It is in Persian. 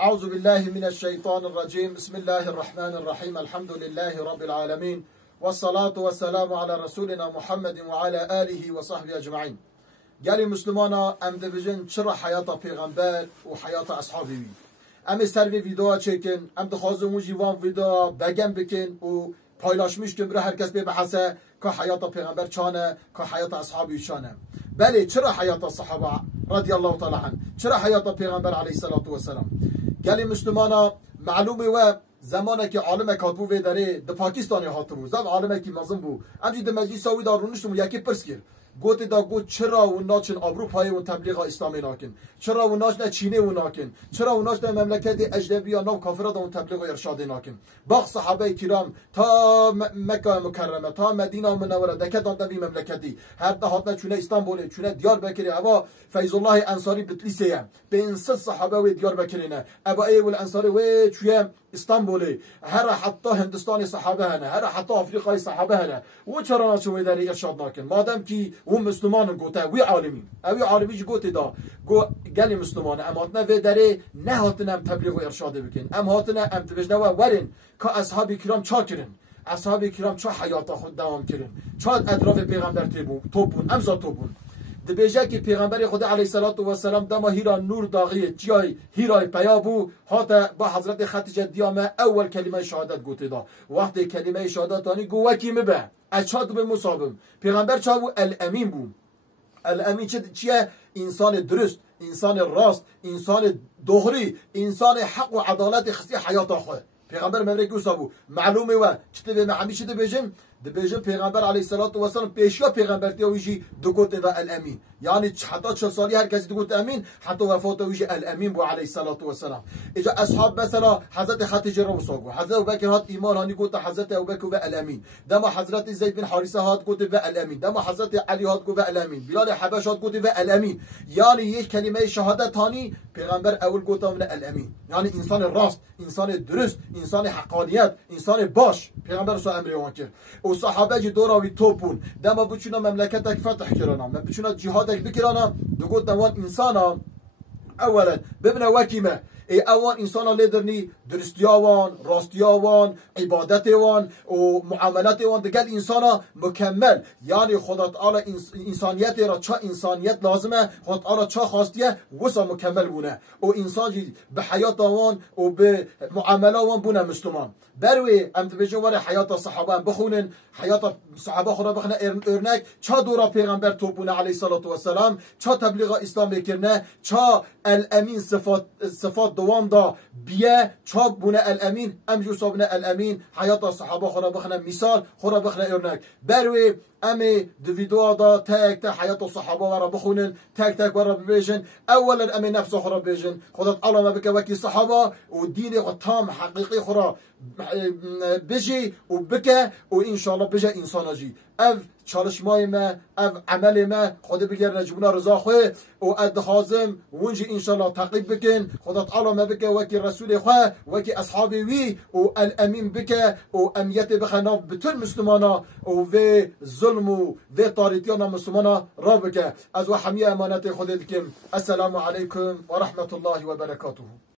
أعوذ بالله من الشيطان الرجيم بسم الله الرحمن الرحيم الحمد لله رب العالمين والصلاة والسلام على رسولنا محمد وعلى آله وصحبه أجمعين. قال مسلمانا ام دبجن چرا حياة پیغمبر و حياة اصحابي وي ام سروي فيديو چکن ام دخوازمون جيوان فيديو بگم بکن و پایلاشمیش کن برای هر کس ببحثه که حیات پیغمبر چانه که حیات اصحابی چانه. بله چرا حیات الصحابه رضی الله تعالی عنهم، چرا حیات پیغمبر علیه الصلاة والسلام؟ گلی مسلمانا معلومه و زمانی که عالم کاتبو و داره د پاکستانی هاتمو زد عالم کی مزن بو امجی د مجلس سوی دارونشتم یکی پرس کرد گوت دا گوت چرا و ناچن اروپای و تبلیغ اسلامی ناکن، چرا و ناچن چینه و ناکن، چرا و ناچن مملکت اجنبی یا نو کافرات و تبلیغ ارشاد ناکن. باق صحابه کرام تا مکه مکرمه تا مدینه منوره دکت آن دوی مملکتی هر دهات چونه استانبول چونه دیاربکر هوا فیض الله انصاری بتلیسه به انصد صحابه و دیاربکرینه ابا ایول انصاری و چوه استانبول هر حتی هندستان صحابه هنه هر حتی افریقای صحابه هنه و چرا ناچن داری ارشاد ناکن مادام کی و مسلمان گوته وی عالمی گوته دا گو گلی مسلمان اماتنه و داره نه هاتنم تبلیغ و ارشاد بکن ام هاتنه ام تبجنه و ورن که اصحاب کرام چا کرن، اصحاب کرام چا حیات خود دوام کرن، چا اطراف پیغمبر توبون امزا توبون دبیجه که پیغمبر خدا علیه الصلاة والسلام دما هیرا نور داغی چیای هیرای پیابو هاتا با حضرت خدیجه دیامه اول کلمه شهادت گوته دا وقتی کلمه شهادت آنی گوکی مبه اچاد به مصابم پیغمبر چا بو الامین بو الامین چیه؟ انسان درست، انسان راست، انسان دغری، انسان حق و عدالت خصی حیات خود پیغمبر مملکت گوسابو معلومه و چطور به همیشه دبیجن پیغمبر علیه الصلاة والسلام پیشیا پیغمبر تیویجی دو گوته و الامین یعنی حتی 40 سالی هر کسی دو گوته امین حتی وفات ویجی الامین بو علیه الصلاة والسلام. اجا اصحاب مثلا حضرت خدیجه رو وصاگو حضرت ابوبکر هات ایمان هانی گوته حضرت ابوبکر و الامین دما حضرت زید بن حارثه هات گوته و الامین دما حضرت علی هات گوته و الامین بلال حبش هات گوته و الامین یعنی یک کلمه شهادت هانی پیغمبر اول گوته من الامین یعنی انسان راست، انسان درست، انسان حقانیت، انسان باش پیغمبر سو امر وان کرد و صحابه جی دوراوی توپون دما بچونا مملکتک فتح کرانا بچونا جهادک بکرانا دو گوت دوان انسانا اولا ببنا وکیمه ای اوان انسان لیدرنی درستیاوان راستیاوان عبادتوان و معاملتوان دگل انسان مکمل یعنی خدا تعالی انسانیت را چه انسانیت لازمه خدا تعالی چه خواستیه وسا مکمل بونه و انسان به حیات آوان و به معامله آوان بونه مسلمان بروی ام تبجون وره حیات صحابه هم بخونن حیات صحابه خدا بخونه ارنک چه دورا پیغمبر توبونه علیه الصلاة والسلام چه تبلیغ اسلام بکرنه چه الامین صفات دوام دا بیه چه بونه الامین ام جو صابنه الامین حیات صحابه خدا بخونه مثال خدا بخونه ارنک بروی امی دو ویدیو دا تک تک حیات الصحابه ورا بخونن تک تک ورا ببیجن اولا امی نفس خدا ببیجن خدا تعالی ما بک وکی صحابه و دین و تام حقیقی خدا بجی و بکه و انشاءالله بجه انسان جی اف چالشمای ما اف عمل ما خدا بگر نجبونا رضا خواه و ادخازم ونجی انشاءالله تقیب بکن خدا تعالی ما بک وکی رسول خواه وکی اصحابی وی و الامین بکه و امیت بخناف بطور مسلمانا و ظلم و طاریتیان مسلمانا را بکه از و حمیه امانت خود دکم. السلام علیکم و رحمت الله و برکاته.